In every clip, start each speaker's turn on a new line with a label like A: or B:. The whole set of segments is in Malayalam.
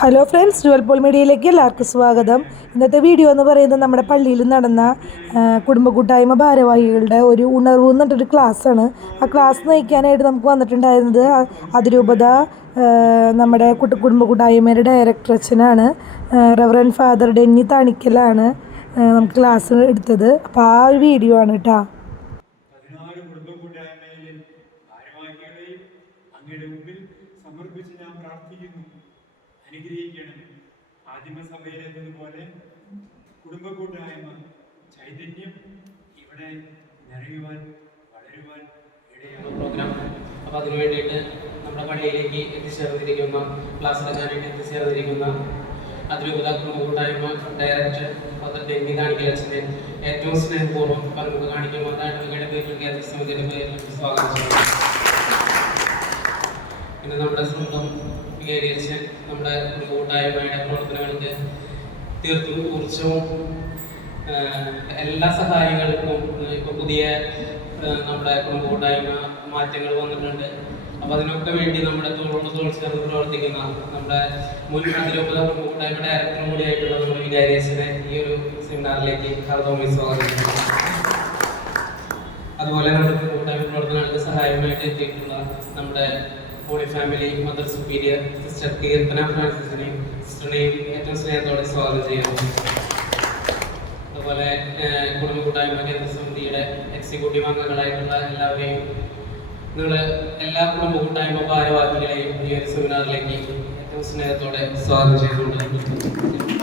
A: ഹലോ ഫ്രണ്ട്സ് ജുവൽ പോൾ മീഡിയയിലേക്ക് എല്ലാവർക്കും സ്വാഗതം. ഇന്നത്തെ വീഡിയോ എന്ന് പറയുന്നത് നമ്മുടെ പള്ളിയിൽ നടന്ന കുടുംബ കൂട്ടായ്മ ഭാരവാഹികളുടെ ഒരു ഉണർവ് എന്നിട്ടൊരു ക്ലാസ്സാണ് ആ ക്ലാസ് നയിക്കാനായിട്ട് നമുക്ക് വന്നിട്ടുണ്ടായിരുന്നത് അതിരൂപത നമ്മുടെ കുട്ട കുടുംബ കൂട്ടായ്മയുടെ ഡയറക്ടർ അച്ഛനാണ്. റവറൻ ഫാദർ ഡെന്നി തണിക്കലാണ് നമുക്ക് ക്ലാസ് എടുത്തത്. അപ്പോൾ ആ ഒരു വീഡിയോ ആണ് കേട്ടോ
B: പതിനാറ് കുടുംബ കൂട്ടായ്മയിലെ ഭാരവാഹികളെയും അങ്ങയുടെ മുമ്പിൽ സമർപ്പിച്ച് ഞാൻ പ്രാർത്ഥിക്കുന്നു അനുഗ്രഹിക്കണം ആദിമസഭയിലേതുപോലെ കുടുംബ കൂട്ടായ്മ ചൈതന്യം ഇവിടെ നിറയുവാൻ വളരുവാൻ ഇടയാകും
C: പ്രോഗ്രാം അപ്പോൾ അതിനു വേണ്ടിയിട്ട് നമ്മുടെ പള്ളിയിലേക്ക് എത്തിച്ചേർന്നിരിക്കുന്ന ക്ലാസ് എടുക്കാനായിട്ട് എത്തിച്ചേർന്നിരിക്കുന്ന അതിരൂപത കൂട്ടായ്മ ഡയറക്ടർ ഫാദർ ഡെന്നി അച്ഛന്റെ ഏറ്റവും സ്നേഹപൂർവം പങ്കു കാണിക്കുമ്പോൾ അതായിട്ട് പേരിൽ കേരള സമിതിയുടെ പേരിൽ സ്വാഗതം ചെയ്യുന്നു. പിന്നെ നമ്മുടെ സ്വന്തം വികാരിയച്ഛൻ നമ്മുടെ ഒരു കൂട്ടായ്മയുടെ പ്രവർത്തനങ്ങൾക്ക് തീർത്തും ഊർജവും എല്ലാ സഹായങ്ങൾക്കും ഇപ്പോൾ പുതിയ നമ്മുടെ കുടുംബ കൂട്ടായ്മ മാറ്റങ്ങൾ വന്നിട്ടുണ്ട്. അപ്പോൾ അതിനൊക്കെ വേണ്ടി നമ്മുടെ തോളോട് തോൾ ചേർന്ന് പ്രവർത്തിക്കുന്ന നമ്മുടെ മുൻ അതിരൂപത കൂട്ടായ്മ ഡയറക്ടറും കൂടിയായിട്ടുള്ള നമ്മുടെ വികാരിയസിനെ ഈ ഒരു സെമിനാറിലേക്ക് ഹർദോമി സ്വാഗതം. അതുപോലെ നമ്മുടെ കൂട്ടായ്മ പ്രവർത്തനങ്ങൾക്ക് സഹായമായിട്ട് എത്തിയിട്ടുള്ള നമ്മുടെ holy family mother superior sister Keerthana ഫ്രാൻസിസിനെയും സിസ്റ്ററിനെയും ഏറ്റവും സ്നേഹത്തോടെ സ്വാഗതം ചെയ്യുന്നു. അതുപോലെ കുടുംബ കൂട്ടായ്മ കേന്ദ്ര സമിതിയുടെ എക്സിക്യൂട്ടീവ് അംഗങ്ങളായിട്ടുള്ള എല്ലാവരെയും നിങ്ങൾ എല്ലാ കുടുംബ കൂട്ടായ്മ ഭാരവാഹികളെയും ഈ ഒരു സെമിനാറിലേക്ക് ഏറ്റവും സ്നേഹത്തോടെ സ്വാഗതം ചെയ്തുകൊണ്ട്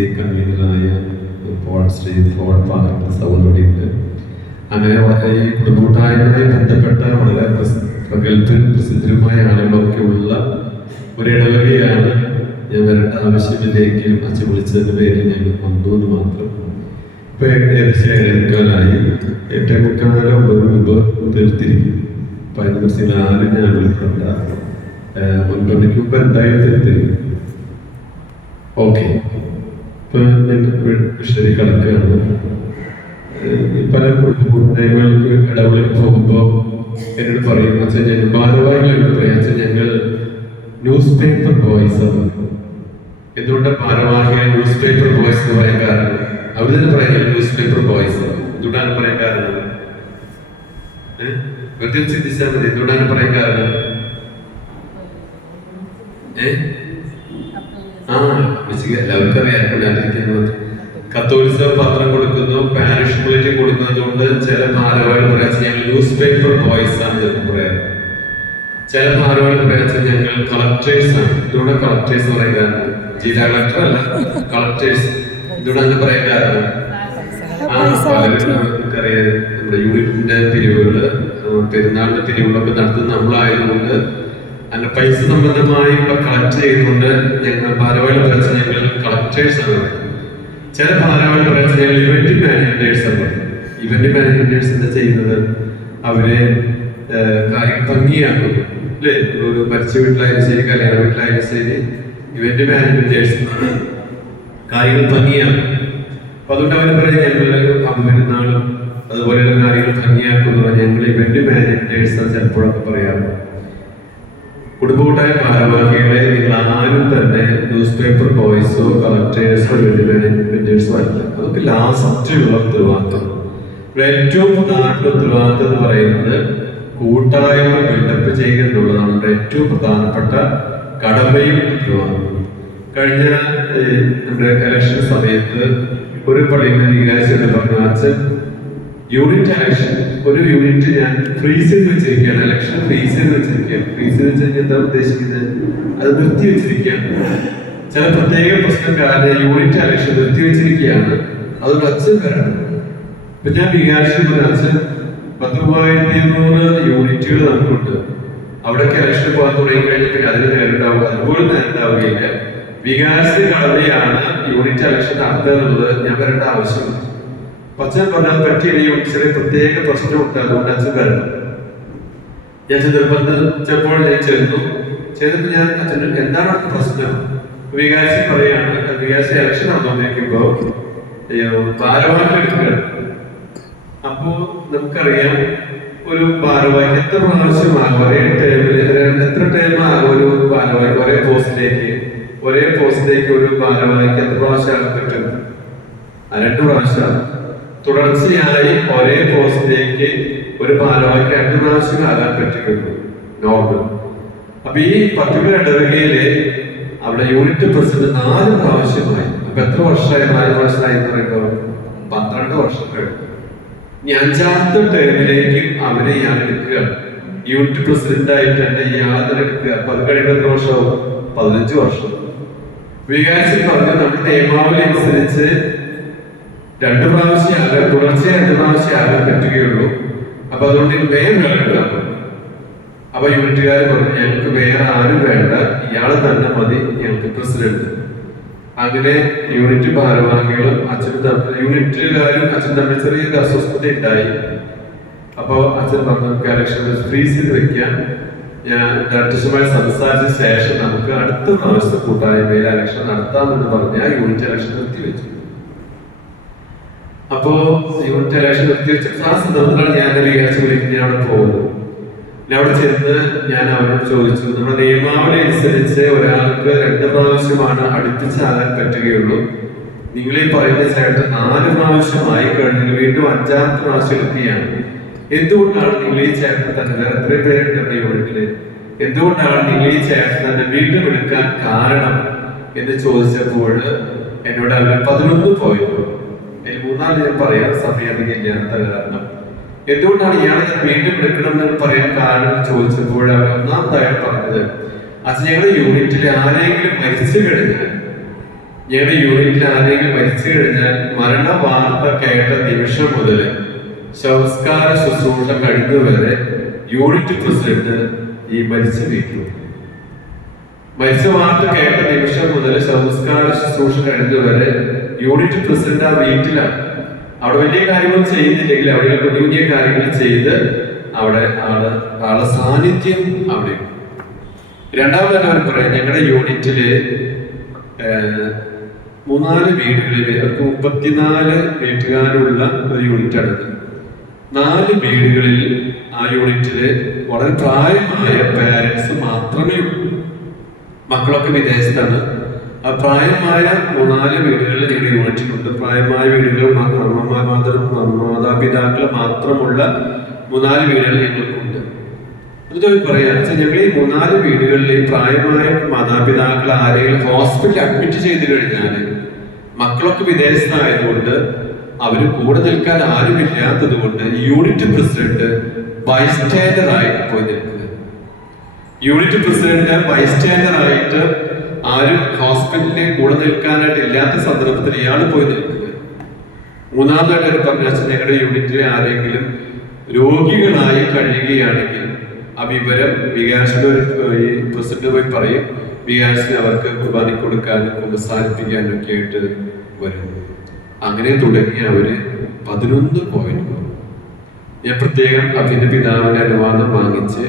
D: കാൻഡിസിന്റെ കൺവീനറായ പോൾ ശ്രീ പോൾ പാലത്തിന്റെ സഹോദരിയുണ്ട് അങ്ങനെ ഈ കുടുംബകൂട്ടായ്മയുമായി ബന്ധപ്പെട്ട വളരെ പ്രഗത്ഭരും പ്രസിദ്ധരുമായ ആളുകളൊക്കെ ഉള്ള ഒരു ഇടവകയാണ് ഞാൻ വരേണ്ട ആവശ്യമില്ലെങ്കിലും അച്ഛൻ വിളിച്ചതിന്റെ പേരിൽ ഞങ്ങൾ വന്നു എന്ന് മാത്രം. ഇപ്പൊ ഏകദേശം ഏഴേക്കാലായി എട്ടേ മുക്കാലോ ഒമ്പത് മുമ്പ് തീർത്തിരിക്കും. അപ്പൊ അതിന് കുറച്ച് നാല് ഞാൻ വിളിക്കണ്ട ഒൻപത് മണിക്ക് മുമ്പ് എന്തായാലും തീർത്തിരിക്കും. ഓക്കെ. വിഷയത്തിൽ കിടക്കുകയാണ് പല കൂട്ടായ്മകൾക്ക് ഇടപെടൽ പോകുമ്പോൾ എന്നോട് പറയും അച്ഛൻ ഞങ്ങൾ ഭാരവാഹികളോട് പറയും അച്ഛൻ ഞങ്ങൾ ന്യൂസ് പേപ്പർ ബോയ്സ് ആണ്. എന്തുകൊണ്ട് ഭാരവാഹികളെ ന്യൂസ് പേപ്പർ ബോയ്സ് എന്ന് പറയാൻ കാരണം? അവർ തന്നെ പറയാൻ ന്യൂസ് പേപ്പർ ബോയ്സ് എന്തുകൊണ്ടാണ് പറയാൻ കാരണം? വെറുതെ ചിന്തിച്ചാൽ മതി. എന്തുകൊണ്ടാണ് പറയാൻ കാരണം? ഏഹ് ആ പത്രം കൊടുക്കുന്നു പാരിഷ് ബുള്ളറ്റിൻ കൊടുക്കുന്നത് കൊണ്ട് ചില പറയാൻ ഞങ്ങൾ ന്യൂസ് പേപ്പർ ബോയ്സ് ആണ് ചിലപ്പോൾ പറയാം ചില പറയാൻ ഞങ്ങൾ കളക്ടേഴ്സ് ആണ്. ഇതുകൊണ്ട് കളക്ടേഴ്സ് പറയാൻ ജില്ലാ കളക്ടർ അല്ല കളക്ടേഴ്സ് ഇതുകൊണ്ട് അങ്ങനെ പറയാൻ കാരണം? ആ നമുക്കറിയാം നമ്മുടെ യൂണിറ്റിന്റെ പെരുന്നാളിന്റെ പിരിവുകളൊക്കെ നടത്തുന്ന നമ്മളായതുകൊണ്ട് അതിന്റെ പൈസ സംബന്ധമായി ഇപ്പൊ കളക്ട് ചെയ്യുന്നുണ്ട് ഞങ്ങൾ ഭാരവാഹി പറയാൻ ഞങ്ങൾ കളക്ടേഴ്സ് ആണ് ചില ഭാരവാഹി പറയാൻ ഞങ്ങൾ ഇവന്റ് മാനേജേഴ്സ് ആണ് ഇവന്റ് മാനേജേഴ്സ് എന്താ ചെയ്യുന്നത്? അവരെ കാര്യം ഭംഗിയാക്കും. അല്ലേ? ഒരു മരിച്ച വീട്ടിലായാലും ശരി കല്യാണ വീട്ടിലായാലും ശരി ഇവന്റ് മാനേജേഴ്സ് കാര്യങ്ങൾ ഭംഗിയാക്കും. അപ്പൊ അതുകൊണ്ട് അവർ പറയും ഞങ്ങൾ അമ്പരുന്നാളും അതുപോലെയുള്ള കാര്യങ്ങൾ ഭംഗിയാക്കുന്നു ഞങ്ങൾ ഇവന്റ് മാനേജേഴ്സ് ചിലപ്പോഴൊക്കെ പറയാറുണ്ട്. കുടുംബകൂട്ടായ ഭാരവാഹികളെ നിങ്ങൾ ആരും തന്നെ ന്യൂസ് പേപ്പർ ബോയ്സോ കളക്ടേഴ്സോ ഇവന്റ് മാനേജേഴ്സോ അല്ല. അതൊക്കെ ലാസ്റ്റിലുള്ള ഉത്തരവാദിത്വം. ഇവിടെ ഏറ്റവും പ്രധാനപ്പെട്ട ഉത്തരവാദിത്വം എന്ന് പറയുന്നത് കൂട്ടായ്മ ബിൽഡപ്പ് ചെയ്യുക എന്നുള്ളതാണ്. ഇവിടെ ഏറ്റവും പ്രധാനപ്പെട്ട കടമയും ഉത്തരവാദിത്വം കഴിഞ്ഞ നമ്മുടെ ഇലക്ഷൻ സമയത്ത് ഒരു പള്ളിയിൽ വികാരിച്ചത് പറഞ്ഞ അച്ഛൻ യൂണിറ്റ് ഇലക്ഷൻ ഒരു യൂണിറ്റ് ഞാൻ ഫ്രീസ് ചെയ്ത് വെച്ചിരിക്കുകയാണ്. ഇലക്ഷൻ ഫ്രീസ് ചെയ്ത് വെച്ചിരിക്കുകയാണ്. ഫ്രീസ് ചെയ്ത് വെച്ചിരിക്കുക എന്താ ഉദ്ദേശിക്കുന്നത്? അത് നിർത്തി വെച്ചിരിക്കുകയാണ്. ചില പ്രത്യേക പ്രശ്നം കാരണം യൂണിറ്റ് ഇലക്ഷൻ നിർത്തി വെച്ചിരിക്കുകയാണ്. അത് അച്ഛൻ വരണം. ഇപ്പൊ ഞാൻ വികാരിച്ചു അച്ഛൻ പത്ത് മൂവായിരത്തി ഇരുന്നൂറ് യൂണിറ്റുകൾ നമുക്കുണ്ട്. അവിടേക്ക് ഇലക്ഷൻ പോകാൻ തുടങ്ങി കഴിഞ്ഞാൽ പിന്നെ അതിന് നേരിടാവുക അതുപോലെ നേരിടാവുകയില്ല. വികാസത്തിന് കളറിയാണ് യൂണിറ്റ് ഇലക്ഷൻ നടത്തുക എന്നുള്ളത് ഞാൻ വരേണ്ട ആവശ്യമില്ല. അപ്പൊ അച്ഛൻ പറഞ്ഞാൽ പറ്റിയ ചെറിയ പ്രത്യേക പ്രശ്നമുണ്ട് അതുകൊണ്ട് അച്ഛൻ വരണം. ഞാൻ ചെന്നപ്പോൾ ഞാൻ ചെന്നു ചേർന്ന് ഞാൻ അച്ഛൻ എന്താണ് പ്രശ്നം? വികാസി പറയാണ് വികാസി ഇലക്ഷൻ നടന്നുകൊണ്ടിരിക്കുമ്പോ അയ്യോ ഭാരവാഹി എടുക്കുകയാണ്. അപ്പോ നമുക്കറിയാം ഒരു ഭാരവാഹി എത്ര പ്രാവശ്യമാകും ഒരേ ടൈമിൽ എത്ര ടൈമാകും ഒരു ഭാരവാഹി ഒരേ പോസ്റ്റിലേക്ക് ഒരേ പോസ്റ്റിലേക്ക് ഒരു ഭാരവാഹിക്ക് എത്ര പ്രാവശ്യമാകാൻ പറ്റും ആ രണ്ട് പ്രാവശ്യം തുടർച്ചയായി ഒരേ പോസ്റ്റിലേക്ക് ഒരു ഭാരവാഹിക്ക് രണ്ടു പ്രാവശ്യം ആകാൻ പറ്റുകയുള്ളൂ നോർമൽ അപ്പൊ ഈ പർട്ടിക്കുലർ ഇടവകയിൽ അവിടെ യൂണിറ്റ് പ്രസിഡന്റ് നാല് പ്രാവശ്യമായി. അപ്പൊ എത്ര വർഷമായി? നാല് വർഷമായി എന്ന് പറയുമ്പോൾ പന്ത്രണ്ട് വർഷം കഴിഞ്ഞു. ഇനി അഞ്ചാമത്തെ ടേമിലേക്ക് അവരെ ഇയാൾ എടുക്കുകയാണ് യൂണിറ്റ് പ്രസിഡന്റ് ആയിട്ട് തന്നെ യാതൊരു എടുക്കുക. അപ്പൊ അത് കഴിയുമ്പോൾ എത്ര വർഷമാവും? പതിനഞ്ച് വർഷം. വികാസി പറഞ്ഞു നമ്മുടെ നിയമാവലി അനുസരിച്ച് രണ്ട് പ്രാവശ്യം അത് തുടർച്ചയായി രണ്ട് പ്രാവശ്യം അത് തെറ്റുകയുള്ളൂ. അപ്പൊ അതുകൊണ്ട് വേഗം എടുക്കാം. അപ്പൊ യൂണിറ്റുകാർ പറഞ്ഞു ഞങ്ങൾക്ക് വേറെ ആരും വേണ്ട. ഇയാൾ തന്നെ മതി. ഞങ്ങൾക്ക് പ്രസിഡന്റ്. അങ്ങനെ യൂണിറ്റ് ഭാരവാഹികളും അച്ഛൻ യൂണിറ്റുകാരും അച്ഛൻ തമ്മിൽ ചെറിയൊരു അസ്വസ്ഥത ഉണ്ടായി. അപ്പൊ അച്ഛൻ പറഞ്ഞു കലക്ഷൻ ഫ്രീസ് ചെയ്ത് വെക്കാം. ഞാൻ ഡയറക്ടർസുമായി സംസാരിച്ച ശേഷം നമുക്ക് അടുത്ത പ്രാവശ്യത്തെ കൂട്ടായ്മയിൽ ഇലക്ഷൻ നടത്താമെന്ന് പറഞ്ഞ് ആ യൂണിറ്റ് ഇലക്ഷൻ നിർത്തിവെച്ചു. അപ്പോ യൂണിറ്റ് ഇലക്ഷൻ നിർത്തിവെച്ചിട്ട് ആ സന്ദർഭത്തിലാണ് ഞാൻ വിളിക്കുന്നത് ഞാൻ അവിടെ പോകുന്നത്. അവിടെ ചെന്ന് ഞാൻ അവരോട് ചോദിച്ചു നമ്മുടെ നിയമാവലി അനുസരിച്ച് ഒരാൾക്ക് രണ്ട് പ്രാവശ്യമാണ് അടുപ്പിച്ചാകാൻ പറ്റുകയുള്ളൂ. നിങ്ങൾ ഈ പറയുന്ന ചേട്ടൻ നാല് പ്രാവശ്യമായി കഴിഞ്ഞാൽ വീണ്ടും അഞ്ചാമത്തെ പ്രാവശ്യം എടുക്കുകയാണ്. എന്തുകൊണ്ടാണ് നിങ്ങൾ ഈ ചേട്ടൻ തന്നെ എത്രയും പേരുണ്ട് യൂണിറ്റിൽ എന്തുകൊണ്ടാണ് നിങ്ങൾ ഈ ചേട്ടൻ തന്നെ വീണ്ടും എടുക്കാൻ കാരണം? എന്ന് ചോദിച്ചപ്പോൾ എന്നോട് അവർ പതിനൊന്ന് അതിൽ മൂന്നാൽ ഞാൻ പറയാൻ സമയത്ത് ഇല്ലാത്ത കാരണം. എന്തുകൊണ്ടാണ് ഇയാളെ ഞാൻ വീണ്ടും എടുക്കണം എന്ന് പറയാൻ കാരണം ചോദിച്ചപ്പോൾ അവർ ഒന്നാമതായി പറഞ്ഞത് അത് ഞങ്ങളുടെ യൂണിറ്റിൽ ആരെങ്കിലും മരിച്ചു കഴിഞ്ഞാൽ ഞങ്ങളുടെ യൂണിറ്റിൽ ആരെങ്കിലും മരിച്ചു കഴിഞ്ഞാൽ മരണ വാർത്ത കേട്ട നിമിഷം മുതൽ സംസ്കാര ശുശ്രൂഷ കഴിഞ്ഞുവരെ യൂണിറ്റ് പ്രസിഡന്റ് ഈ മരിച്ച വീട്ടിൽ മരിച്ച വാർത്ത കേട്ട നിമിഷം മുതൽ സംസ്കാര ശുശ്രൂഷ കഴിഞ്ഞുവരെ യൂണിറ്റ് പ്രസിഡന്റ് ആ വീട്ടിലാണ്. അവിടെ വലിയ കാര്യങ്ങൾ ചെയ്യുന്നില്ലെങ്കിൽ അവിടെ കുഞ്ഞു കുഞ്ഞിയ കാര്യങ്ങൾ ചെയ്ത് അവിടെ ആൾ ആളെ സാന്നിധ്യം അവിടെ. രണ്ടാമത് അവർ പറയാം ഞങ്ങളുടെ യൂണിറ്റിൽ മൂന്നാൽ വീടുകളിൽ അവർക്ക് മുപ്പത്തിനാല് വീട്ടുകാരുള്ള ഒരു യൂണിറ്റാണ്. നാല് വീടുകളിൽ ആ യൂണിറ്റിൽ വളരെ പ്രായമായ പേരൻസ് മാത്രമേ ഉള്ളൂ. മക്കളൊക്കെ വിദേശത്താണ്. പ്രായമായ മൂന്നാൽ വീടുകളിൽ ഞങ്ങളുടെ യൂണിറ്റിലുണ്ട്. പ്രായമായ വീടുകൾ അമ്മമാർ മാത്രം മാതാപിതാക്കൾ മാത്രമുള്ള മൂന്നാൽ വീടുകൾ ഞങ്ങൾക്കുണ്ട് എന്നിട്ട് അവർ പറയാ "അച്ഛാ, ഞങ്ങൾ ഈ മൂന്നാൽ വീടുകളിൽ പ്രായമായ മാതാപിതാക്കൾ ആരെങ്കിലും ഹോസ്പിറ്റലിൽ അഡ്മിറ്റ് ചെയ്ത് കഴിഞ്ഞാൽ മക്കളൊക്കെ വിദേശത്തായതുകൊണ്ട് അവർ കൂടെ നിൽക്കാൻ ആരുമില്ലാത്തത് കൊണ്ട് യൂണിറ്റ് പ്രസിഡന്റ് ബൈസ്റ്റാൻഡർ ആയിട്ട് പോയി നിൽക്കുന്നത് യൂണിറ്റ് പ്രസിഡന്റ് ബൈസ്റ്റാൻഡർ ആയിട്ട് ആരും ഹോസ്പിറ്റലിൽ കൂടെ നിൽക്കാനായിട്ട് ഇല്ലാത്ത സന്ദർഭത്തിൽ ഇയാൾ പോയി നിൽക്കുക മൂന്നാമതായിട്ട് അവർ പറഞ്ഞ "അച്ഛാ, ഞങ്ങളുടെ യൂണിറ്റിലെ ആരെങ്കിലും രോഗികളായി കഴിയുകയാണെങ്കിൽ ആ വിവരം വികാസിന് ഈ പ്രസിഡന്റ് പോയി പറയും. വികാസിന് അവർക്ക് കുർബാനി കൊടുക്കാനും കുമ്പസാരിപ്പിക്കാനും ഒക്കെ ആയിട്ട് വരും. അങ്ങനെ തുടങ്ങി അവർ പതിനൊന്ന് പോയിന്റ് ഞാൻ പ്രത്യേകം അഭിന്റെ പിതാവിന്റെ അനുവാദം വാങ്ങിച്ച്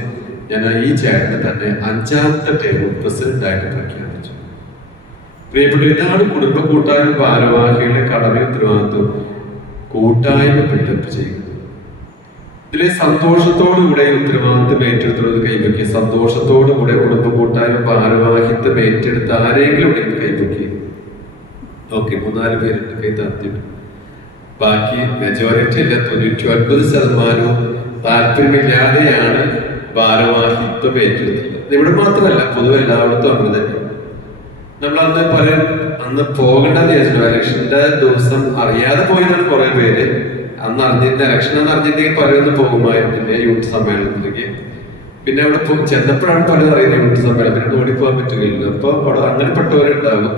D: ഞാൻ ഈ ചേട്ടനെ തന്നെ അഞ്ചാമത്തെ ടേബിൾ പ്രസിഡന്റ് ആയിട്ട് പ്രഖ്യാപിച്ചു പ്രിയപ്പെട്ട ഇതാണ് കുടുംബ കൂട്ടായ്മ ഭാരവാഹികളുടെ കടമയും ഉത്തരവാദിത്വം കൂട്ടായ്മ ബിൽഡപ്പ് ചെയ്യുന്നത് ഇതിലെ സന്തോഷത്തോടുകൂടെ ഉത്തരവാദിത്വം ഏറ്റെടുത്തുള്ളത് കൈവയ്ക്കുക. സന്തോഷത്തോടുകൂടെ കുടുംബ കൂട്ടായ്മ ഭാരവാഹിത്വം ഏറ്റെടുത്ത് ആരെങ്കിലും ഇവിടെ കൈവയ്ക്കുക. ഓക്കെ മൂന്നാൽ പേരുണ്ട് കൈ താത്തിയിട്ട് ബാക്കി മെജോറിറ്റി അല്ല തൊണ്ണൂറ്റി ഒൻപത് ശതമാനവും താല്പര്യമില്ലാതെയാണ് ഭാരവാഹിത്വം ഏറ്റെടുത്തത് ഇവിടെ മാത്രമല്ല പൊതുവെ എല്ലായിടത്തും അങ്ങനെ തന്നെ. നമ്മൾ അന്ന് പല അന്ന് പോകേണ്ടെന്ന് വിചാരിച്ചു ഇലക്ഷന്റെ ദിവസം അറിയാതെ പോയതാണ് കുറെ പേര്. അന്ന് അറിഞ്ഞിട്ട് ഇലക്ഷൻ എന്ന് അറിഞ്ഞിട്ടുണ്ടെങ്കിൽ പലരും പോകുമായിരുന്നു യൂത്ത് സമ്മേളനത്തിലേക്ക്? പിന്നെ അവിടെ ചെന്നപ്പോഴാണ് പലരും അറിയുന്നത് യൂത്ത് സമ്മേളനം. പിന്നെ ഓടിപ്പോകാൻ പറ്റുകയില്ല അപ്പൊ അവിടെ അങ്ങനെപ്പെട്ടവരുണ്ടാകും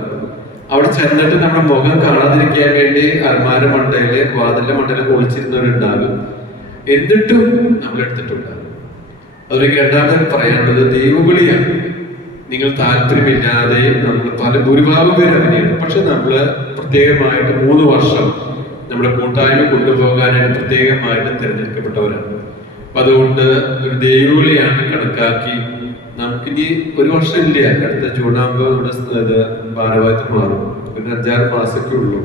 D: അവിടെ ചെന്നിട്ട് നമ്മുടെ മുഖം കാണാതിരിക്കാൻ വേണ്ടി അർമാര മണ്ടയിൽ വാതിലിന്റെ മണ്ടയിൽ ഒളിച്ചിരുന്നവരുണ്ടാകും. എന്നിട്ടും നമ്മൾ എടുത്തിട്ടുണ്ടാകും അതിലേക്ക് രണ്ടാമത് പറയാനുള്ളത് ദൈവവിളിയാണ് നിങ്ങൾ താല്പര്യമില്ലാതെയും നമ്മൾ പല ഭൂരിഭാഗം പേര് അങ്ങനെയാണ്. പക്ഷെ നമ്മൾ പ്രത്യേകമായിട്ട് മൂന്ന് വർഷം നമ്മുടെ കൂട്ടായ്മ കൊണ്ടുപോകാനായിട്ട് പ്രത്യേകമായിട്ട് തിരഞ്ഞെടുക്കപ്പെട്ടവരാണ്. അപ്പൊ അതുകൊണ്ട് ഒരു ദൈവവിളിയാണ് കണക്കാക്കി നമുക്കിനി ഒരു വർഷം ഇല്ല. അടുത്ത ജൂണാകുമ്പോൾ നമ്മുടെ ഭാരവാഹിത്വം മാറും. പിന്നെ അഞ്ചാറ് മാസമൊക്കെ ഉള്ളൂ.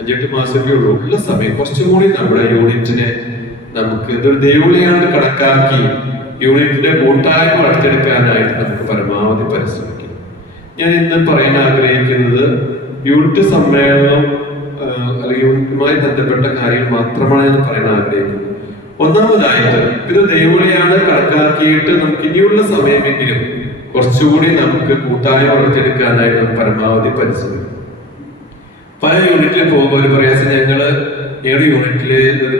D: അഞ്ചെട്ട് മാസമൊക്കെ ഉള്ളൂ. ഉള്ള സമയം കുറച്ചും കൂടി നമ്മുടെ യൂണിറ്റിനെ നമുക്ക് ഇതൊരു ദൈവവിളിയാണ് കണക്കാക്കി യൂണിറ്റിന്റെ കൂട്ടായ്മ വളർത്തിയെടുക്കാനായിട്ട് നമുക്ക് പരമാവധി പരിശ്രമിക്കണം ഞാൻ ഇന്ന് പറയാൻ ആഗ്രഹിക്കുന്നത് യൂണിറ്റ് സമ്മേളനം അല്ലെങ്കിൽ യൂണിറ്റുമായി ബന്ധപ്പെട്ട കാര്യങ്ങൾ മാത്രമാണ് ഞാൻ പറയാൻ ആഗ്രഹിക്കുന്നത്. ഒന്നാമതായിട്ട് ഇത് ദൈവവിളിയാണ് കണക്കാക്കിയിട്ട് നമുക്ക് ഇനിയുള്ള സമയമെങ്കിലും കുറച്ചുകൂടി നമുക്ക് കൂട്ടായ്മ വളർത്തിയെടുക്കാനായിട്ട് പരമാവധി പരിശ്രമിക്കും. പല യൂണിറ്റിൽ പോകുമ്പോൾ പ്രയാസം ഞങ്ങൾ ഞങ്ങളുടെ യൂണിറ്റിൽ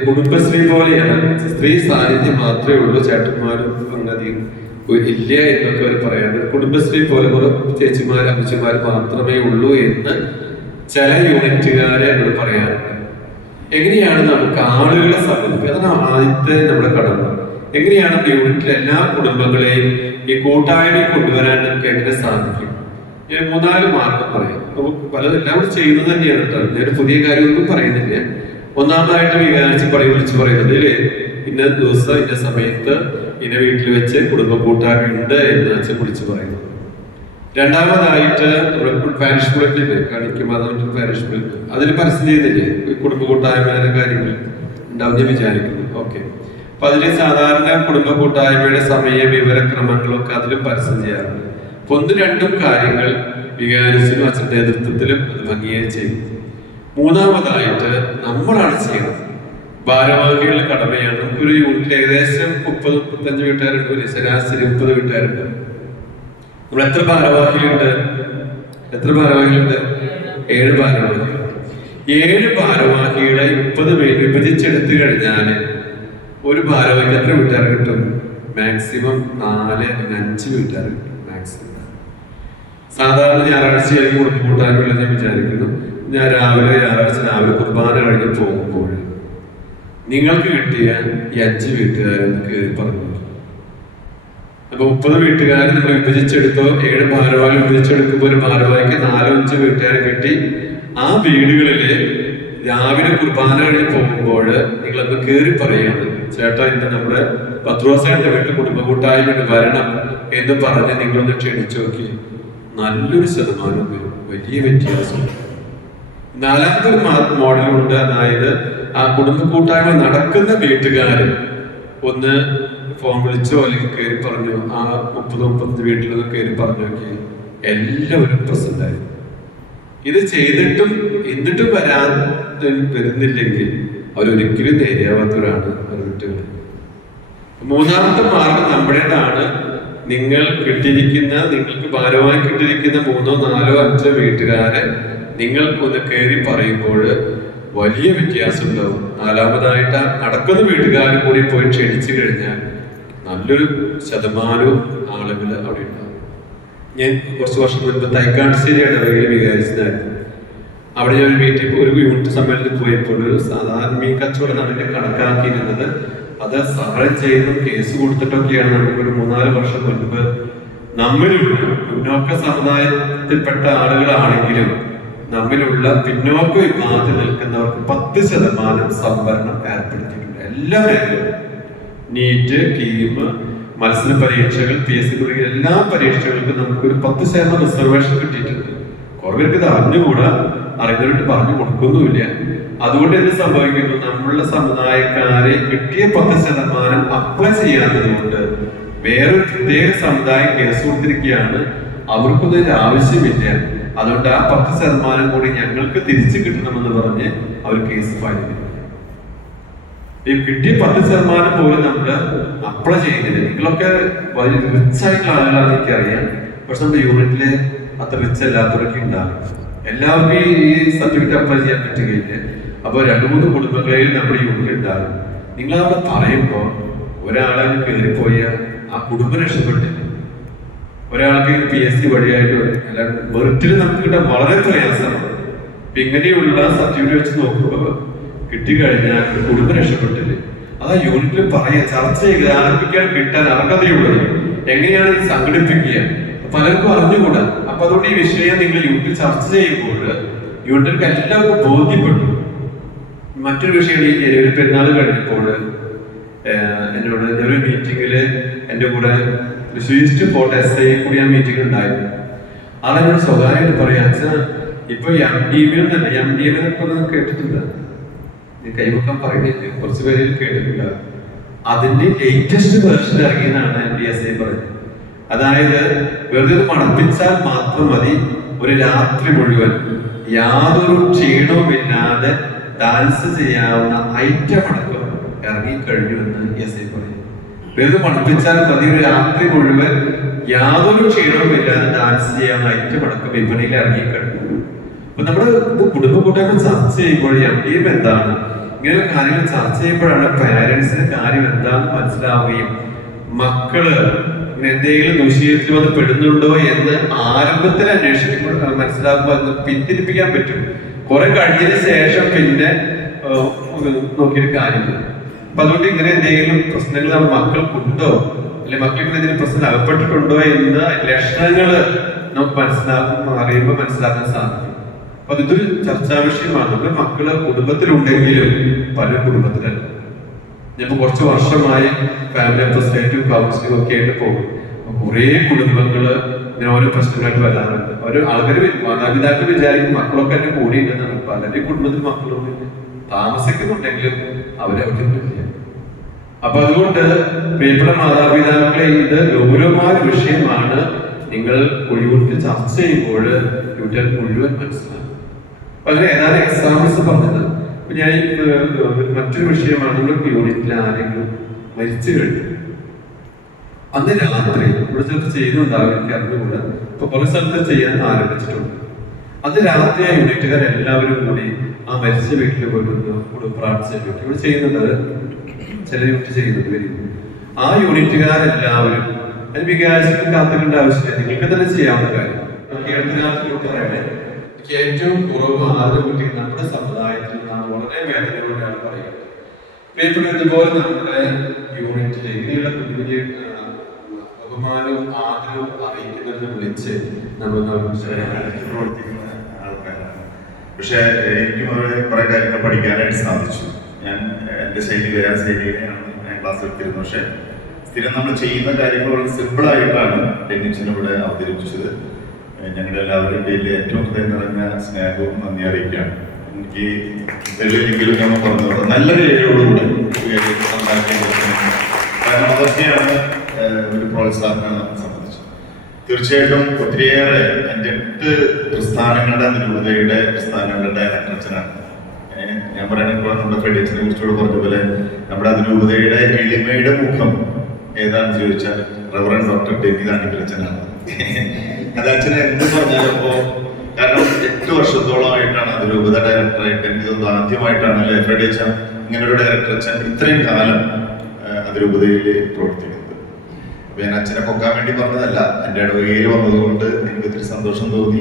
D: കുടുംബശ്രീ പോലെയാണ്. സ്ത്രീ സാന്നിധ്യം മാത്രമേ ഉള്ളൂ. ചേട്ടന്മാരും അങ്ങനധികം ഇല്ല എന്നൊക്കെ അവർ പറയാറുണ്ട്. കുടുംബശ്രീ പോലെ ചേച്ചിമാർ അമ്മച്ചിമാർ മാത്രമേ ഉള്ളൂ എന്ന് ചില യൂണിറ്റുകാരെ എന്നോട് പറയാറുണ്ട്. എങ്ങനെയാണ് നമുക്ക് ആളുകളെ സംബന്ധിക്കുക അതാണ് ആദ്യത്തെ നമ്മുടെ കടമ. എങ്ങനെയാണ് യൂണിറ്റിലെ എല്ലാ കുടുംബങ്ങളെയും ഈ കൂട്ടായ്മ കൊണ്ടുവരാൻ നമുക്ക് എങ്ങനെ സാധിക്കും? ഞാൻ മൂന്നാൽ മാർഗം പറയാം. നമുക്ക് പലതും എല്ലാവരും ചെയ്യുന്നത് തന്നെയാണ് കേട്ടോ. ഞാൻ പുതിയ കാര്യമൊന്നും പറയുന്നില്ല. ഒന്നാമതായിട്ട് വികാരിച്ച് പടി വിളിച്ച് പറയുന്നത് ഇല്ലേ? ഇന്ന ദിവസം ഇന്ന സമയത്ത് ഇന്ന വീട്ടിൽ വെച്ച് കുടുംബ കൂട്ടാനുണ്ട് എന്ന് അച്ഛൻ വിളിച്ച് പറയുന്നു. രണ്ടാമതായിട്ട് പാരിഷ് ബുള്ളറ്റിൽ കാണിക്കും. അതൊരു പാരിഷ് ബുള്ളറ്റ് അതിൽ പരസ്യം ചെയ്തില്ലേ? കുടുംബ കൂട്ടായ്മയുടെ കാര്യങ്ങൾ ഉണ്ടാവും ഞാൻ വിചാരിക്കുന്നു. ഓക്കെ അപ്പൊ അതിൽ സാധാരണ കുടുംബ കൂട്ടായ്മയുടെ സമയ വിവരക്രമങ്ങളൊക്കെ അതിലും പരസ്യം ചെയ്യാറുണ്ട്. ഒന്ന് രണ്ടും കാര്യങ്ങൾ വികാരിച്ചിലും അച്ഛൻ നേതൃത്വത്തിലും അത് ഭംഗിയായി ചെയ്യും. മൂന്നാമതായിട്ട് നമ്മളാണ് ചെയ്യുന്നത്. ഭാരവാഹികളുടെ കടമയാണ് നമുക്കൊരു യൂണിറ്റിൽ ഏകദേശം മുപ്പത് മുപ്പത്തഞ്ച് വീട്ടുകാരുണ്ട് ഒരു ശരാശരി മുപ്പത് വീട്ടുകാരുണ്ട്. നമ്മൾ എത്ര ഭാരവാഹികളുണ്ട് എത്ര ഭാരവാഹികളുണ്ട് ഏഴ് ഭാരവാഹികൾ ഏഴ് ഭാരവാഹികളെ മുപ്പത് പേര് വിഭജിച്ചെടുത്തു കഴിഞ്ഞാൽ ഒരു ഭാരവാഹിക്ക് എത്ര വീട്ടുകാർ കിട്ടും? മാക്സിമം നാല് അഞ്ച് വീട്ടുകാർ കിട്ടും മാക്സിമം. സാധാരണ ഞായറാഴ്ച എനിക്ക് കുടുംബ വേണ്ടി ഞാൻ വിചാരിക്കുന്നു. ഞാൻ രാവിലെ ഞായറാഴ്ച രാവിലെ കുർബാന കഴിഞ്ഞ് പോകുമ്പോൾ നിങ്ങൾക്ക് കിട്ടിയ ഈ അഞ്ച് വീട്ടുകാരെന്ന് കയറി പറഞ്ഞു. അപ്പൊ മുപ്പത് വീട്ടുകാർ നമ്മൾ വിഭജിച്ചെടുത്തോ ഏഴ് ഭാരവാഹി വിഭജിച്ചെടുക്കുമ്പോൾ ഒരു ഭാരവാഹിക്ക് നാലോ അഞ്ച് വീട്ടുകാരെ കിട്ടി. ആ വീടുകളിൽ രാവിലെ കുർബാന കഴിഞ്ഞ് പോകുമ്പോൾ നിങ്ങളൊന്ന് കയറി പറയാണ് ചേട്ടാ ഇന്ന് നമ്മുടെ പത്രോസായിട്ട് വീട്ടിൽ കുടുംബ കൂട്ടായ്മ വരണം എന്ന് പറഞ്ഞ് നിങ്ങളൊന്ന് ക്ഷണിച്ചു നോക്കി. നല്ലൊരു ശതമാനം വരും. വലിയ വ്യത്യാസം. നാലാമത്തെ ഒരു മോഡലുണ്ട് അതായത് ആ കുടുംബ കൂട്ടായ്മ നടക്കുന്ന വീട്ടുകാര്. ഒന്ന് ഫോൺ വിളിച്ചോ അല്ലെങ്കിൽ കയറി പറഞ്ഞു. ആ മുപ്പത് മുപ്പത്തഞ്ച് വീട്ടിലൊന്ന് കയറി പറഞ്ഞു നോക്കി. എല്ലാവരും പ്രസന്റ് ആയി. ഇത് ചെയ്തിട്ടും എന്നിട്ടും വരാൻ വരുന്നില്ലെങ്കിൽ അവരൊരിക്കലും നേരെയാവാത്തവരാണ് വിട്ടുകൾ മൂന്നാമത്തെ മാർഗം നമ്മുടേതാണ്. നിങ്ങൾ കിട്ടിയിരിക്കുന്ന നിങ്ങൾക്ക് ഭാരമായി കിട്ടിയിരിക്കുന്ന മൂന്നോ നാലോ അഞ്ചോ വീട്ടുകാരെ നിങ്ങൾ ഒന്ന് കയറി പറയുമ്പോൾ വലിയ വ്യത്യാസം ഉണ്ടാവും നാലാമതായിട്ട് നടക്കുന്ന വീട്ടുകാരും കൂടി പോയി ക്ഷണിച്ചു കഴിഞ്ഞാൽ നല്ലൊരു ശതമാനവും ആളുകൾ അവിടെ ഉണ്ടാവും. ഞാൻ കുറച്ച് വർഷം മുൻപ് തൈക്കാട്ടുശ്ശേരി ഇടവകയിൽ വികാരിച്ചതായിരുന്നു അവിടെ ഞാൻ ഒരു ഒരു യൂണിറ്റ് സമ്മേളനത്തിൽ പോയപ്പോൾ ഒരു സാധാരണ മീൻ കച്ചവടം അതിന്റെ കണക്കാക്കിയിരുന്നത് അത് സഹായം ചെയ്ത് കേസ് കൊടുത്തിട്ടൊക്കെയാണ് നമുക്കൊരു മൂന്നാൽ വർഷം മുൻപ് നമ്മിലുള്ള മുന്നോക്ക സമുദായത്തിൽപ്പെട്ട ആളുകളാണെങ്കിലും നമ്മിലുള്ള പിന്നോക്ക വിഭാഗത്തിൽ നിൽക്കുന്നവർക്ക് പത്ത് ശതമാനം സംവരണം ഏർപ്പെടുത്തിയിട്ടുണ്ട്. എല്ലാ മേഖലയും നീറ്റ് കീം മത്സര പരീക്ഷകൾ പി എസ് സി തുടങ്ങിയ എല്ലാ പരീക്ഷകൾക്കും നമുക്കൊരു പത്ത് ശതമാനം റിസർവേഷൻ കിട്ടിയിട്ടുണ്ട്. കുറെ പേർക്ക് ഇത് അറിഞ്ഞുകൂടാ. അറിഞ്ഞവർക്ക് പറഞ്ഞു കൊടുക്കുന്നുമില്ല. അതുകൊണ്ട് എന്ത് സംഭവിക്കുന്നു? നമ്മളുടെ സമുദായക്കാരെ കിട്ടിയ പത്ത് ശതമാനം അപ്ലൈ ചെയ്യാത്തത് കൊണ്ട് വേറൊരു പ്രത്യേക സമുദായം കേസ് കൊടുത്തിരിക്കുകയാണ്. അവർക്കൊന്നും ആവശ്യമില്ല. അതുകൊണ്ട് ആ പത്ത് ശതമാനം കൂടി ഞങ്ങൾക്ക് തിരിച്ചു കിട്ടണമെന്ന് പറഞ്ഞ് അവർ കേസ് ഫയൽ ചെയ്തു. ഈ കിട്ടിയ പത്ത് ശതമാനം പോലും നമ്മൾ അപ്ലൈ ചെയ്യുന്നില്ല. നിങ്ങളൊക്കെ വലിയ റിച്ച് ആയിട്ടുള്ള ആളുകളാണ് എനിക്കറിയാം. പക്ഷെ നമ്മുടെ യൂണിറ്റിൽ അത്ര റിച്ച് അല്ലാത്തവരൊക്കെ ഉണ്ടാകും എല്ലാവർക്കും ഈ സർട്ടിഫിക്കറ്റ് അപ്ലൈ ചെയ്യാൻ പറ്റുകയില്ല. അപ്പോൾ രണ്ടു മൂന്ന് കുടുംബങ്ങളിൽ നമ്മുടെ യൂണിറ്റ് ഉണ്ടാകും നിങ്ങൾ അവിടെ പറയുമ്പോൾ ഒരാളെ കയറിപ്പോയ ആ കുടുംബം രക്ഷപ്പെട്ടില്ല. ഒരാൾക്ക് പി എസ് സി വഴിയായിട്ട് അല്ല മെറിറ്റിൽ നമുക്ക് കിട്ടാൻ വളരെ പ്രയാസമാണ്. അപ്പൊ ഇങ്ങനെയുള്ള സർട്ടിഫിക്കറ്റ് വെച്ച് നോക്കുമ്പോൾ കിട്ടിക്കഴിഞ്ഞാൽ കുടുംബം രക്ഷപ്പെട്ടില്ലേ? അതാ യൂണിറ്റിൽ പറയാ ചർച്ച ചെയ്ത് ആരംഭിക്കാൻ കിട്ടാൻ അർഹതയുള്ളത് എങ്ങനെയാണ് ഇത് സംഘടിപ്പിക്കുക? പലർക്കും അറിഞ്ഞുകൂടാ. അപ്പൊ അതുകൊണ്ട് ഈ വിഷയം നിങ്ങൾ യൂണിറ്റിൽ ചർച്ച ചെയ്യുമ്പോൾ യൂണിറ്റിൽ എല്ലാവർക്കും ബോധ്യപ്പെട്ടു. മറ്റൊരു വിഷയം ഈ ഒരു പെരുന്നാൾ കഴിഞ്ഞപ്പോൾ എന്നോട് ഒരു മീറ്റിംഗിൽ എന്റെ കൂടെ തൃശ്ശൂർ ഫോർട്ട് എസ് ഐ കൂടി ആ മീറ്റിംഗ് ഉണ്ടായിരുന്നു ആളെന്നോട് സ്വകാര്യമായിട്ട് പറയാം അച്ഛാ ഇപ്പൊ എം ഡി ബി തന്നെ എം ഡി ബി എന്നൊക്കെ കൈമുഖം കൈവക്കാൻ പറയുന്നില്ല കുറച്ച് പേര് കേട്ടിട്ടില്ല. അതിന്റെ ലേറ്റസ്റ്റ് വേർഷൻ ഇറങ്ങിയതാണ് എം ഡി എസ് ഐ പറഞ്ഞത് അതായത് വെറുതെ ഒന്ന് മണപ്പിച്ചാൽ മാത്രം മതി ഒരു രാത്രി മുഴുവൻ യാതൊരു ക്ഷീണവുമില്ലാതെ ഡാൻസ് ചെയ്യാവുന്ന ഐറ്റം അടക്കം ഇറങ്ങിക്കഴിഞ്ഞു എന്ന് എസ് ഐ പറയും വെറുതെ മണപ്പിച്ചാൽ പതിവ് രാത്രി മുഴുവൻ യാതൊരു ക്ഷീണവും ഇല്ലാതെ ഡാൻസ് ചെയ്യാൻ ഐറ്റം അടക്കം വിപണിയിൽ ഇറങ്ങിക്കഴിഞ്ഞു അപ്പൊ നമ്മൾ ഇത് കുടുംബ കൂട്ടുകാരെ ചർച്ച ചെയ്യുമ്പോൾ എം ഡി എം എന്താണ്? ഇങ്ങനെയുള്ള കാര്യങ്ങൾ ചർച്ച ചെയ്യുമ്പോഴാണ് പാരന്റ്സിന്റെ കാര്യം എന്താണെന്ന് മനസ്സിലാവുകയും മക്കൾ എന്തെങ്കിലും ദുശീലത്തിൽ വന്ന് പെടുന്നുണ്ടോ എന്ന് ആരംഭത്തിൽ അന്വേഷിക്കുമ്പോൾ മനസ്സിലാക്കുമ്പോൾ അത് പിന്തിരിപ്പിക്കാൻ പറ്റും. കുറെ കഴിഞ്ഞതിന് ശേഷം പിന്നെ നോക്കിയിട്ട് കാര്യമില്ല. അപ്പൊ അതുകൊണ്ട് ഇങ്ങനെ എന്തെങ്കിലും പ്രശ്നങ്ങൾ നമ്മുടെ മക്കൾക്കുണ്ടോ? അല്ലെ മക്കൾക്ക് എന്തെങ്കിലും പ്രശ്നം അകപ്പെട്ടിട്ടുണ്ടോ എന്ന് ലക്ഷണങ്ങൾ നമുക്ക് മനസ്സിലാക്കുന്ന അറിയുമ്പോൾ മനസ്സിലാക്കാൻ സാധിക്കും. അപ്പൊ ഇതൊരു ചർച്ചാ വിഷയമാണ്. നമ്മുടെ മക്കൾ കുടുംബത്തിലുണ്ടെങ്കിലും പല കുടുംബത്തിലല്ല. ഞാൻ കുറച്ച് വർഷമായി ഫാമിലി റെപ്രസെന്റേറ്റീവ് കൗൺസിലിംഗ് ഒക്കെ ആയിട്ട് പോകും കുറേ കുടുംബങ്ങൾ ഇങ്ങനെ ഓരോ പ്രശ്നങ്ങളായിട്ട് വരാറുണ്ട്. ഒരു ആൾക്കാർ മാതാപിതാക്കൾ വിചാരിക്കും മക്കളൊക്കെ എന്റെ കൂടെ ഉണ്ടെന്നാണ് പലരുടെയും കുടുംബത്തിൽ മക്കളൊന്നും. താമസിക്കുന്നുണ്ടെങ്കിലും അവരവിടെ അപ്പൊ അതുകൊണ്ട് പ്രിയപ്പെട്ട മാതാപിതാക്കളെ ഇത് ഗൗരവമായ വിഷയമാണ്. നിങ്ങൾ യൂണിറ്റ് ചർച്ച ചെയ്യുമ്പോൾ യൂണിറ്റ് മുഴുവൻ മനസ്സിലാക്കും. അങ്ങനെ ഏതാനും എക്സാമ്പിൾസ് പറഞ്ഞത്. ഞാൻ മറ്റൊരു വിഷയമാണ്. നമ്മുടെ യൂണിറ്റിൽ ആരെങ്കിലും മരിച്ചു കഴിഞ്ഞു. അന്ന് രാത്രി ഇവിടെ ചിലപ്പോൾ ചെയ്യുന്നുണ്ടാവും എനിക്ക് അറിഞ്ഞുകൂടെ. ഇപ്പൊ കുറെ സ്ഥലത്ത് ചെയ്യാൻ ആരംഭിച്ചിട്ടുണ്ട്. അന്ന് രാത്രി ആ യൂണിറ്റുകാർ എല്ലാവരും കൂടി ആ മരിച്ച വീട്ടിൽ പോയിട്ടുണ്ട് കൂടെ പ്രാർത്ഥിച്ച യൂണിറ്റ് ഇവിടെ ചെയ്യുന്നുണ്ട്. ചില യൂണിറ്റ് ചെയ്യുന്നത് വരും. ആ യൂണിറ്റുകാരെല്ലാവരും അത് വികാരത്തിൽ കാത്തിക്കേണ്ട ആവശ്യമില്ല. നിങ്ങൾക്ക് തന്നെ ചെയ്യാവുന്ന കാര്യം. കേരളത്തിനകത്ത് പറയണേ എനിക്ക് ഏറ്റവും കുറവ് ആദ്യം കിട്ടിയ നമ്മുടെ സമുദായത്തിൽ നാം വളരെ വേദനയോടെയാണ് പറയുന്നത്. ഇതുപോലെ നമ്മുടെ യൂണിറ്റിൽ ഇങ്ങനെയുള്ള കുഞ്ഞു കുഞ്ഞു ബഹുമാനവും ആദരവും അറിയിക്കുന്നതിനെ വിളിച്ച് നമ്മൾ
E: പ്രവർത്തിക്കുന്ന ആൾക്കാരാണ്. പക്ഷേ എനിക്കും കുറെ കാര്യങ്ങൾ പഠിക്കാനായിട്ട് സാധിച്ചു. ഞാൻ എന്റെ ശൈലി വേറെ ശൈലിയിലാണ് ഞാൻ ക്ലാസ് എടുത്തിരുന്നത്. പക്ഷേ സ്ഥിരം നമ്മൾ ചെയ്യുന്ന കാര്യങ്ങൾ വളരെ സിമ്പിൾ ആയിട്ടാണ് ടെന്നിച്ചൻ ഇവിടെ അവതരിപ്പിച്ചത്. ഞങ്ങളുടെ എല്ലാവരുടെയും ഏറ്റവും ഹൃദയം നിറഞ്ഞ സ്നേഹവും നന്ദി അറിയിക്കുകയാണ്. എനിക്ക് തെളിവില്ലെങ്കിലും ഞാൻ പറഞ്ഞത് നല്ല രീതിയോടുകൂടി ഉണ്ടാക്കി കാരണം അതൊക്കെയാണ് ഒരു പ്രോത്സാഹനം സംബന്ധിച്ചത് തീർച്ചയായിട്ടും ഒത്തിരിയേറെ എന്റെ എട്ട് പ്രസ്ഥാനങ്ങളുടെ നിരൂപതയുടെ പ്രസ്ഥാനങ്ങളുടെ അറ്റച്ചനാണ് ഞാൻ ഇപ്പോൾ നമ്മുടെ ഫെഡറേഷനെ കുറിച്ചുകൂടെ പോലെ നമ്മുടെ അതിരൂപതയുടെ എളിമയുടെ മുഖം ഏതാണെന്ന് ചോദിച്ചാൽ റവറൻ ഡോക്ടർ ഡെന്നി താണ്ടിക്കലച്ചനാണ് അത് അച്ഛനെ എന്ത് പറഞ്ഞാലും ഇപ്പോ കാരണം എട്ട് വർഷത്തോളമായിട്ടാണ് അതിരൂപത ഡയറക്ടറായിട്ട് എനിക്ക് തോന്നുന്നു ആദ്യമായിട്ടാണ് അല്ലെ ഇങ്ങനെ ഒരു ഡയറക്ടർ അച്ഛൻ ഇത്രയും കാലം അതിരൂപതയിൽ പ്രവർത്തിക്കുന്നത്. അപ്പൊ ഞാൻ അച്ഛനെ പൊക്കാൻ വേണ്ടി പറഞ്ഞതല്ല. എന്റെ ഇടവകയിൽ വന്നതുകൊണ്ട് എനിക്ക് ഒത്തിരി സന്തോഷം തോന്നി.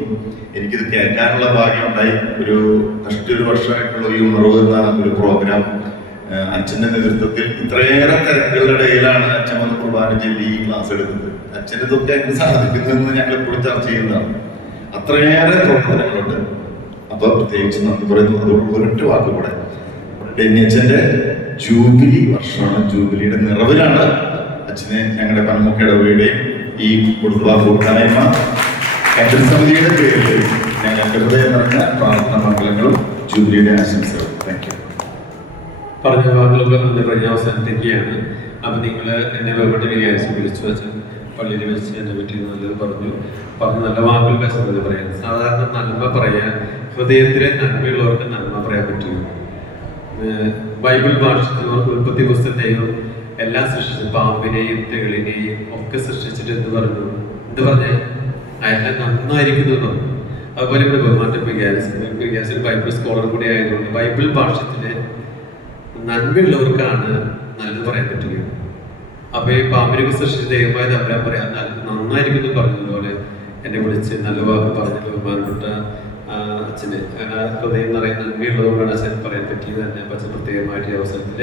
E: എനിക്കിത് കേൾക്കാനുള്ള ഭാഗ്യം ഉണ്ടായി ഒരു ഫസ്റ്റ് ഒരു വർഷമായിട്ടുള്ള ഈ ഉണർവ് എന്ന ഒരു പ്രോഗ്രാം അച്ഛന്റെ നേതൃത്വത്തിൽ ഇത്രയേറെ തിരക്കുകളുടെ ഇടയിലാണ് അച്ഛൻ വന്ന് കുർബാന ചൊല്ലി ഈ ക്ലാസ് എടുക്കുന്നത് അച്ഛന്റെ ഇതൊക്കെ എങ്ങനെ സാധിക്കുന്നതെന്ന് ഞങ്ങൾ എപ്പോഴും ചർച്ച ചെയ്യുന്നതാണ്. അത്രയേറെ പ്രവർത്തനങ്ങളുണ്ട്. അപ്പോൾ പ്രത്യേകിച്ച് നന്ദി പറയുന്നു. അതുകൊണ്ട് ഒരൊറ്റ വാക്ക് കൂടെ. ജൂബിലി വർഷമാണ്. ജൂബിലിയുടെ നിറവിലാണ് അച്ഛനെ ഞങ്ങളുടെ പനമുക്ക ഇടവകയുടെയും ഈ കുടുംബ കൂട്ടായ്മ കണ്ടൽ സമിതിയുടെ പേരിൽ ഞങ്ങൾക്ക് ഹൃദയം നിറഞ്ഞ പ്രാർത്ഥന മംഗളങ്ങളും ജൂബിലിയുടെ ആശംസകളും. താങ്ക് യു
D: പറഞ്ഞ വാക്കുകളൊക്കെ നല്ല പര്യവസാനത്തേക്കാണ് അപ്പം നിങ്ങൾ എന്നെ വേണ്ടി വിചാരിച്ച് വിളിച്ചു വെച്ച് പള്ളിയിൽ വെച്ച് എന്നെ പറ്റി നല്ലത് പറഞ്ഞു. പറഞ്ഞ നല്ല വാക്കുകൾ കഷ്ടത പറയാൻ സാധാരണ നന്മ പറയാൻ ഹൃദയത്തിലെ നന്മയുള്ളവർക്ക് നന്മ പറയാൻ പറ്റുമോ ബൈബിൾ ഭാഷ ഉൽപ്പത്തി പുസ്തകം എല്ലാം സൃഷ്ടിച്ചു പാമ്പിനെയും തേളിനെയും ഒക്കെ സൃഷ്ടിച്ചിട്ട് എന്ത് പറഞ്ഞു? എന്ത് പറഞ്ഞേ? അയാളെ നന്നായിരിക്കുന്നു എന്ന് പറഞ്ഞു. അതുപോലെ ഇവിടെ ബഹുമാറ്റം ഗ്യാസ് ബൈബിൾ സ്കോളർ കൂടി ആയതുകൊണ്ട് ബൈബിൾ ഭാഷത്തിലെ നന്മയുള്ളവർക്കാണ് നല്ലത് പറയാൻ പറ്റുക. അപ്പൊ ഈ പാമ്പിനെ സൃഷ്ടി ദൈവമായ തമ്പരാൻ പറയാൻ നന്നായിരിക്കുന്നു നന്നായിരിക്കും എന്ന് പറഞ്ഞതുപോലെ എന്നെ വിളിച്ച് നല്ല വാക്ക് പറഞ്ഞ ബഹുമാനപ്പെട്ട അച്ഛനെ. ഹൃദയം നിറയെ നന്ദിയുള്ളതുകൊണ്ടാണ് അച്ഛൻ പറയാൻ പറ്റിയത്. തന്നെ അച്ഛൻ പ്രത്യേകമായിട്ട് ഈ അവസരത്തിൽ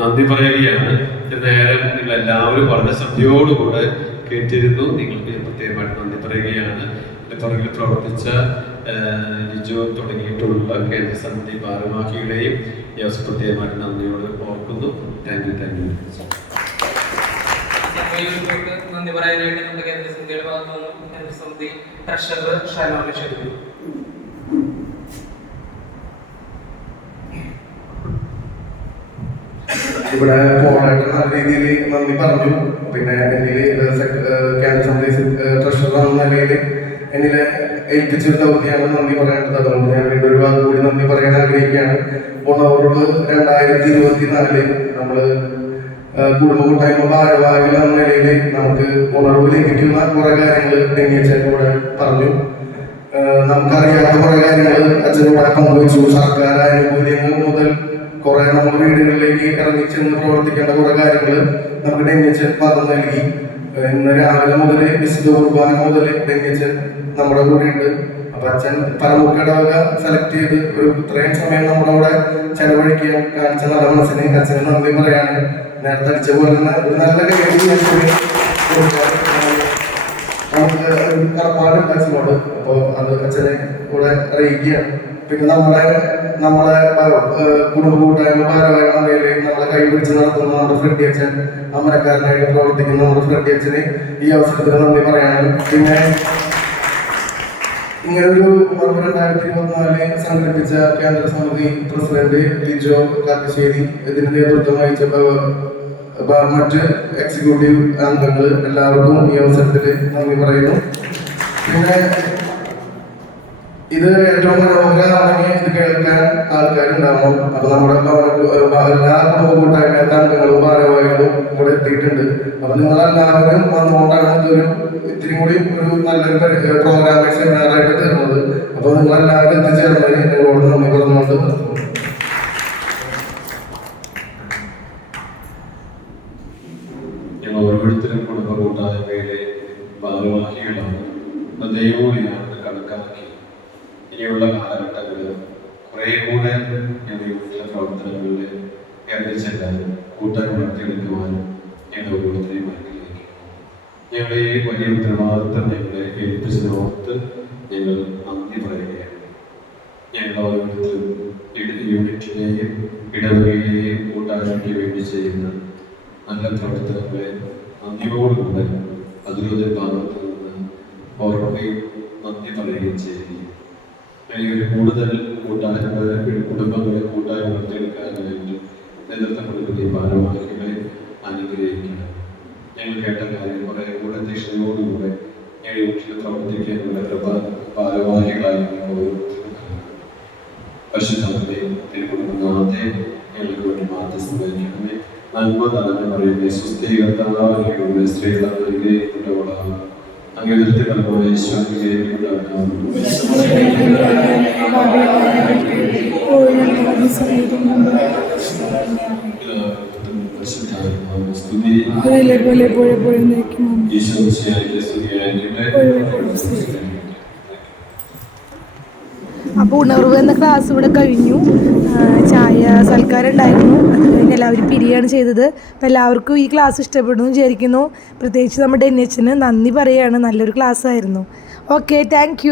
D: നന്ദി പറയുകയാണ്. നേരം നിങ്ങൾ എല്ലാവരും വളരെ ശ്രദ്ധയോടുകൂടെ കേട്ടിരുന്നു. നിങ്ങൾക്ക് ഞാൻ പ്രത്യേകമായിട്ട് നന്ദി പറയുകയാണ്. പുറകിൽ പ്രവർത്തിച്ച ലിജോ തുടങ്ങിയിട്ടുള്ള കേന്ദ്ര സമിതി ഭാരവാഹികളെയും ഈ പ്രത്യേകമായിട്ട് നന്ദിയോട് ഓർക്കുന്നു. താങ്ക് യു താങ്ക് യു
C: നന്ദി പറയാനായിട്ട് നമ്മുടെ കേന്ദ്ര സമിതിയുടെ ഭാഗത്തു നിന്നും കേന്ദ്ര സമിതി ട്രഷറർ ഷാനോനെ ക്ഷണിക്കുന്നു
F: ഇവിടെ പോകാനായിട്ട് നല്ല രീതിയിൽ നന്ദി പറഞ്ഞു. പിന്നെ എന്നിൽ ക്യാൻസർ ട്രഷറർ എന്ന നിലയിൽ എന്നിൽ ഏൽപ്പിച്ചൊരു ദൗത്യമാണ് നന്ദി പറയേണ്ടത് അതുകൊണ്ട് ഞാൻ വീണ്ടും ഒരു വാക്ക് കൂടി നന്ദി പറയാൻ ആഗ്രഹിക്കുകയാണ്. ഉണർവ് രണ്ടായിരത്തി ഇരുപത്തി നാലിൽ നമ്മൾ കുടുംബ കൂട്ടായ്മ ഭാരവാഹികൾ എന്ന നിലയിൽ നമുക്ക് ഉണർവ് ലഭിക്കുന്ന കുറെ കാര്യങ്ങൾ കൂടെ പറഞ്ഞു. നമുക്കറിയാത്ത കുറെ കാര്യങ്ങൾ അച്ഛനോട് പങ്കുവച്ചു. സർക്കാർ ആനുകൂല്യങ്ങൾ ഇറങ്ങി ചെന്ന് പ്രവർത്തിക്കേണ്ട കുറെ കാര്യങ്ങൾ നമുക്ക് ഡെന്നിയച്ചൻ പറഞ്ഞു നൽകി. ഇന്ന് രാവിലെ മുതൽ വിശുദ്ധ കുർബാന മുതൽ ഡെന്നിയച്ചൻ നമ്മുടെ കൂടെ ഉണ്ട് അപ്പൊ അച്ഛൻ പരമുക്കടവക സെലക്ട് ചെയ്ത് ഒരു ഇത്രയും സമയം നമ്മുടെ കൂടെ ചെലവഴിക്കാൻ കാണിച്ച നല്ല മനസ്സിന് അച്ഛന് നന്ദി പറയാണ്. നേരത്തെ അടിച്ച പോലെ നല്ല കാര്യം നമുക്ക് കടപ്പാടുണ്ട് അച്ഛനോട്. അപ്പോൾ അത് അച്ഛനെ കൂടെ അറിയിക്കുകയാണ്. പിന്നെ നമ്മളെ നമ്മളെ കുടുംബ കൂട്ടായ്മ ഭാരവാഹികൾ നിലയിൽ നമ്മളെ കൈപിടിച്ച് നടത്തുന്ന നമ്മുടെ ഫ്രണ്ടി അച്ഛൻ അമരക്കാരനായിട്ട് പ്രവർത്തിക്കുന്ന നമ്മുടെ ഫ്രണ്ടി അച്ഛന് ഈ അവസരത്തിൽ നന്ദി പറയാനും. പിന്നെ ഇങ്ങനൊരു ഉണർവ് രണ്ടായിരത്തി ഇരുപത്തിനാല് സംഘടിപ്പിച്ച കേന്ദ്ര സമിതി പ്രസിഡന്റ് ലിജോ കാക്കശ്ശേരി ഇതിന് നേതൃത്വം വഹിച്ച മറ്റ് എക്സിക്യൂട്ടീവ് അംഗങ്ങൾ എല്ലാവർക്കും ഈ അവസരത്തിൽ നന്ദി പറയുന്നു. പിന്നെ ഇത് ഏറ്റവും മനോഹരമാണെങ്കിൽ ഇത് കേൾക്കാൻ ആൾക്കാരുണ്ടാവണം അപ്പൊ നമ്മുടെ എല്ലാ കുടുംബ കൂട്ടായ്മ അംഗങ്ങളും ഭാരവാഹികളും ഇവിടെ എത്തിയിട്ടുണ്ട്. അപ്പൊ നിങ്ങളെല്ലാവരും വന്നുകൊണ്ടാണ് ഇതൊരു ഇത്തിരി കൂടി ഒരു നല്ലൊരു പ്രോഗ്രാം സെമിനാറായിട്ട് തരുന്നത് അപ്പൊ നിങ്ങളെല്ലാവരും എത്തിച്ചേർന്നതിന് നിങ്ങളോട് നന്ദി പറഞ്ഞുകൊണ്ട്
D: ഓരോരുത്തരും കുടുംബ കൂട്ടായ്മയിലെ ഭാരവാഹികളാണ് അപ്പൊ ദൈവോളിയാണ് കണക്കാക്കി ഇനിയുള്ള കാലഘട്ടങ്ങളിൽ കുറെ കൂടെ എന്റെ വീട്ടിലെ പ്രവർത്തനങ്ങളിൽ ഇറങ്ങി ചെല്ലാനും കൂട്ടാൻ വളർത്തിയെടുക്കുവാനും ഞങ്ങൾ ഓരോരുത്തരെയും ആഗ്രഹിക്കുന്നു ഞങ്ങളെ ഈ വലിയ ഉത്തരവാദിത്തം ഞങ്ങളെ ഏൽപ്പിച്ചതോർത്ത് ഞങ്ങൾ നന്ദി പറയുകയാണ്. ഞങ്ങൾ ഓരോരുത്തരും യൂണിറ്റിലെയും ഇടവകയിലെയും കൂട്ടായ്മയ്ക്ക് വേണ്ടി ചെയ്യുന്ന നല്ല പ്രവർത്തനങ്ങളെ നന്ദിയോടുകൂടെ അതിലൂടെ ഭാഗത്ത് നിന്ന് ഓർക്കുകയും നന്ദി പറയുകയും ചെയ്യുന്നു. എനിക്ക് കൂടുതൽ കൂട്ടായ്മ കുടുംബങ്ങളെ കൂട്ടായി വളർത്തിയെടുക്കാനായിട്ട് നേതൃത്വം കൊടുക്കുന്ന ഭാരവാഹികളെ അനുഗ്രഹിക്കണം. ഞങ്ങൾ കേട്ട കാര്യം കുറെ കൂടെ ദക്ഷിണയോടുകൂടെ ഞങ്ങൾ വീട്ടിൽ പ്രവർത്തിക്കാനുള്ള കൃപ ഭാരവാഹികളായി പശുധാമത്തെ തിരുക്കുടുംബനാഥെ ഞങ്ങൾക്ക് വേണ്ടി മാധ്യസ്ഥം നന്മ തന്നെ പറയുന്നത് സുസ്ഥീകരണ സ്ത്രീകളെ അനുഗ്രഹിക്കപ്പെട്ടവളാണ് ഫലമായ ഈശ്വരനുണ്ടാകുന്നു സ്തുതി
A: പോലെ പോലെ പോലെ നയിക്കുന്നു
D: ഈശോ സ്തുതിയായിരിക്കട്ടെ
A: അപ്പോൾ ഉണർവ് എന്ന ക്ലാസ് ഇവിടെ കഴിഞ്ഞു. ചായ സൽക്കാരം ഉണ്ടായിരുന്നു അത് കഴിഞ്ഞ് എല്ലാവരും പിരിയാണ് ചെയ്തത്. അപ്പോൾ എല്ലാവർക്കും ഈ ക്ലാസ് ഇഷ്ടപ്പെടുന്നു വിചാരിക്കുന്നു. പ്രത്യേകിച്ച് നമ്മുടെ എൻ എച്ചിന് നന്ദി പറയുകയാണ് നല്ലൊരു ക്ലാസ് ആയിരുന്നു. Okay thank